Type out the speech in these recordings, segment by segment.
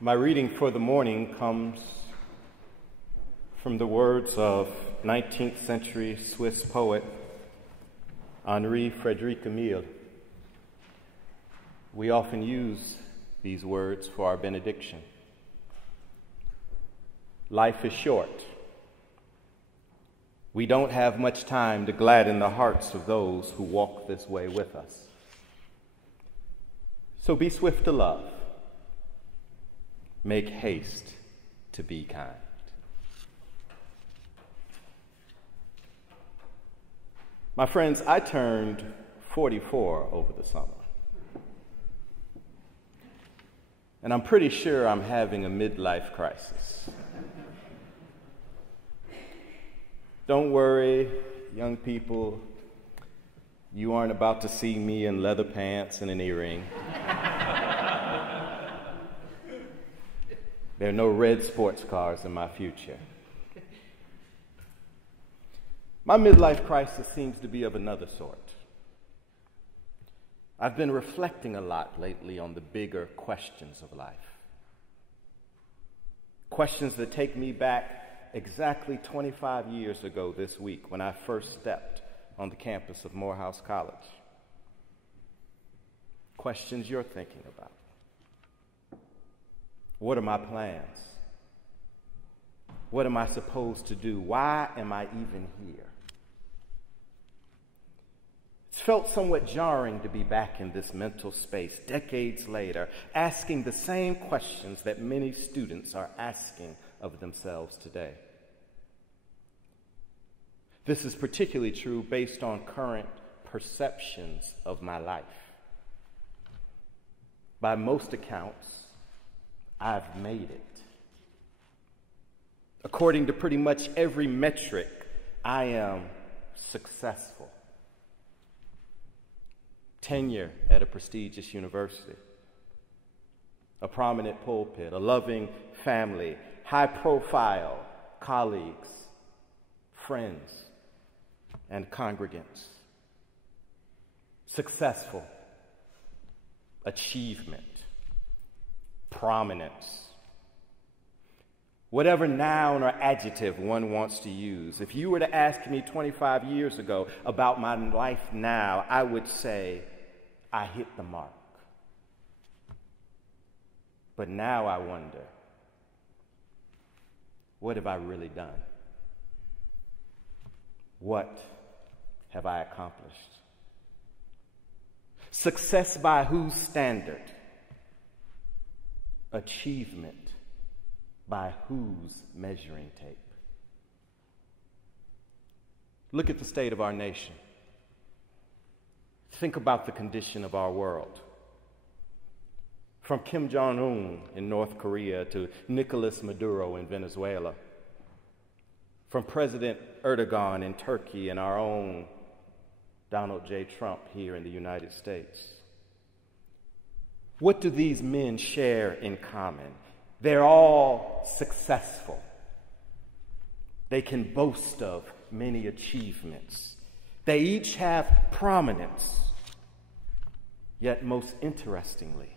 My reading for the morning comes from the words of 19th century Swiss poet Henri Frédéric Emile. We often use these words for our benediction. Life is short. We don't have much time to gladden the hearts of those who walk this way with us. So be swift to love. Make haste to be kind. My friends, I turned 44 over the summer. And I'm pretty sure I'm having a midlife crisis. Don't worry, young people, you aren't about to see me in leather pants and an earring. There are no red sports cars in my future. My midlife crisis seems to be of another sort. I've been reflecting a lot lately on the bigger questions of life. Questions that take me back exactly 25 years ago this week when I first stepped on the campus of Morehouse College. Questions you're thinking about. What are my plans? What am I supposed to do? Why am I even here? It's felt somewhat jarring to be back in this mental space decades later, asking the same questions that many students are asking of themselves today. This is particularly true based on current perceptions of my life. By most accounts, I've made it. According to pretty much every metric, I am successful. Tenure at a prestigious university, a prominent pulpit, a loving family, high-profile colleagues, friends, and congregants. Successful, achievement, prominence. Whatever noun or adjective one wants to use. If you were to ask me 25 years ago about my life now, I would say I hit the mark. But now I wonder, what have I really done? What have I accomplished? Success by whose standard? Achievement by whose measuring tape? Look at the state of our nation. Think about the condition of our world. From Kim Jong-un in North Korea to Nicolas Maduro in Venezuela. From President Erdogan in Turkey and our own Donald J. Trump here in the United States. What do these men share in common? They're all successful. They can boast of many achievements. They each have prominence. Yet most interestingly,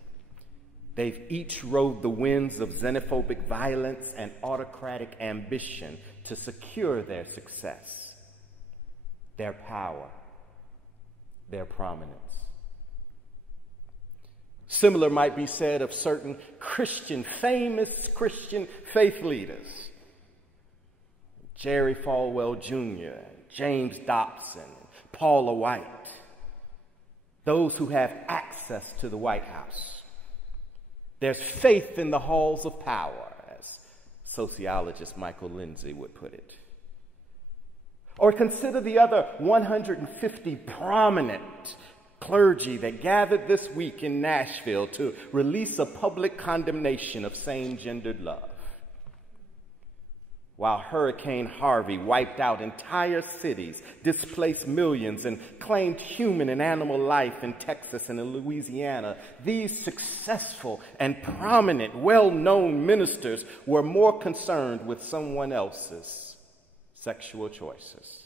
they've each rode the winds of xenophobic violence and autocratic ambition to secure their success, their power, their prominence. Similar might be said of certain famous Christian faith leaders. Jerry Falwell Jr., James Dobson, Paula White. Those who have access to the White House. There's faith in the halls of power, as sociologist Michael Lindsay would put it. Or consider the other 150 prominent clergy that gathered this week in Nashville to release a public condemnation of same-gendered love. While Hurricane Harvey wiped out entire cities, displaced millions, and claimed human and animal life in Texas and in Louisiana, these successful and prominent, well-known ministers were more concerned with someone else's sexual choices.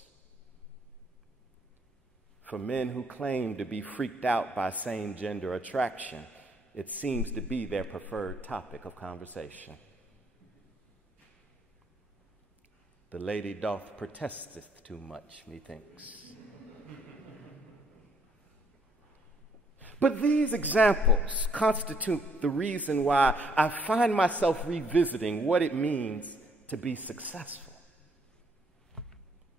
For men who claim to be freaked out by same-gender attraction, it seems to be their preferred topic of conversation. The lady doth protesteth too much, methinks. But these examples constitute the reason why I find myself revisiting what it means to be successful.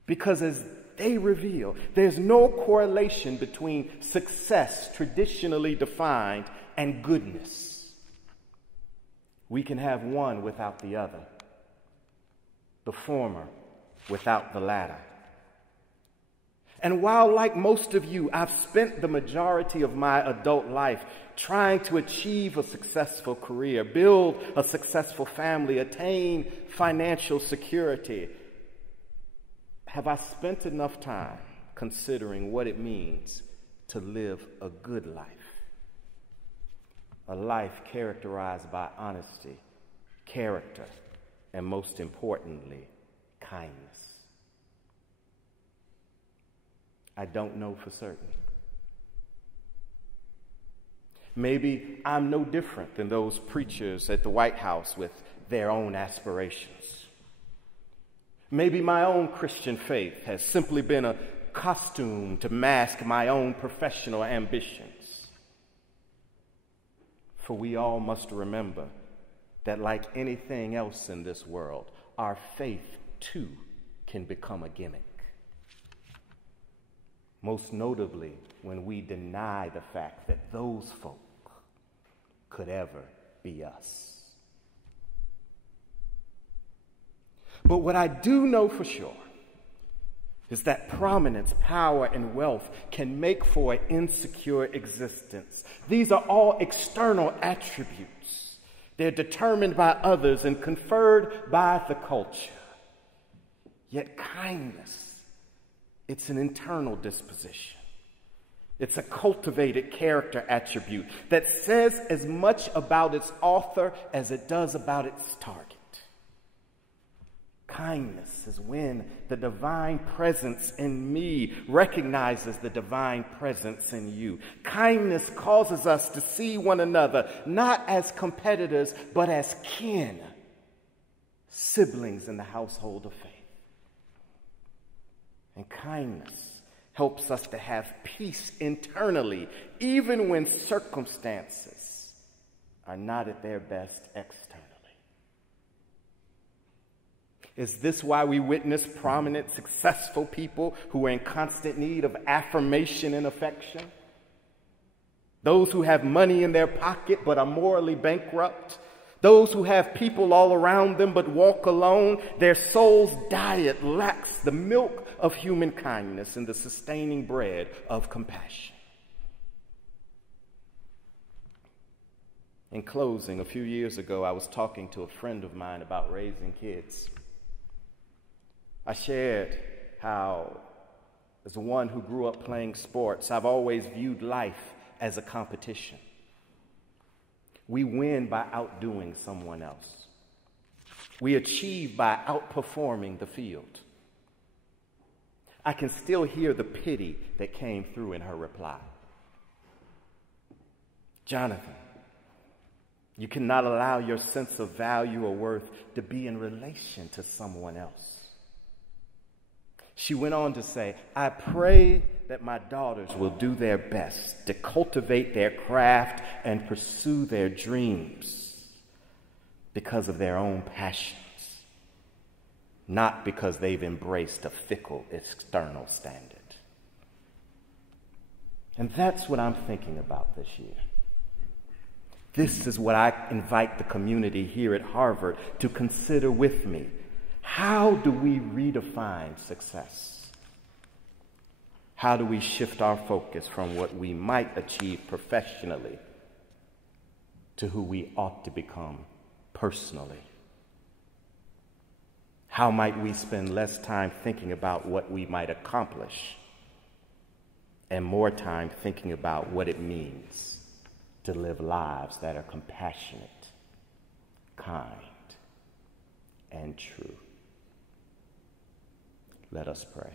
Because as they reveal, there's no correlation between success traditionally defined and goodness. We can have one without the other, the former without the latter. And while, like most of you, I've spent the majority of my adult life trying to achieve a successful career, build a successful family, attain financial security, have I spent enough time considering what it means to live a good life? A life characterized by honesty, character, and most importantly, kindness. I don't know for certain. Maybe I'm no different than those preachers at the White House with their own aspirations. Maybe my own Christian faith has simply been a costume to mask my own professional ambitions. For we all must remember that, like anything else in this world, our faith too can become a gimmick. Most notably when we deny the fact that those folk could ever be us. But what I do know for sure is that prominence, power, and wealth can make for an insecure existence. These are all external attributes. They're determined by others and conferred by the culture. Yet kindness, it's an internal disposition. It's a cultivated character attribute that says as much about its author as it does about its target. Kindness is when the divine presence in me recognizes the divine presence in you. Kindness causes us to see one another not as competitors, but as kin, siblings in the household of faith. And kindness helps us to have peace internally, even when circumstances are not at their best externally. Is this why we witness prominent, successful people who are in constant need of affirmation and affection? Those who have money in their pocket but are morally bankrupt? Those who have people all around them but walk alone? Their soul's diet lacks the milk of human kindness and the sustaining bread of compassion. In closing, a few years ago, I was talking to a friend of mine about raising kids. I shared how, as one who grew up playing sports, I've always viewed life as a competition. We win by outdoing someone else. We achieve by outperforming the field. I can still hear the pity that came through in her reply. Jonathan, you cannot allow your sense of value or worth to be in relation to someone else. She went on to say, I pray that my daughters will do their best to cultivate their craft and pursue their dreams because of their own passions, not because they've embraced a fickle external standard. And that's what I'm thinking about this year. This is what I invite the community here at Harvard to consider with me. How do we redefine success? How do we shift our focus from what we might achieve professionally to who we ought to become personally? How might we spend less time thinking about what we might accomplish and more time thinking about what it means to live lives that are compassionate, kind, and true? Let us pray.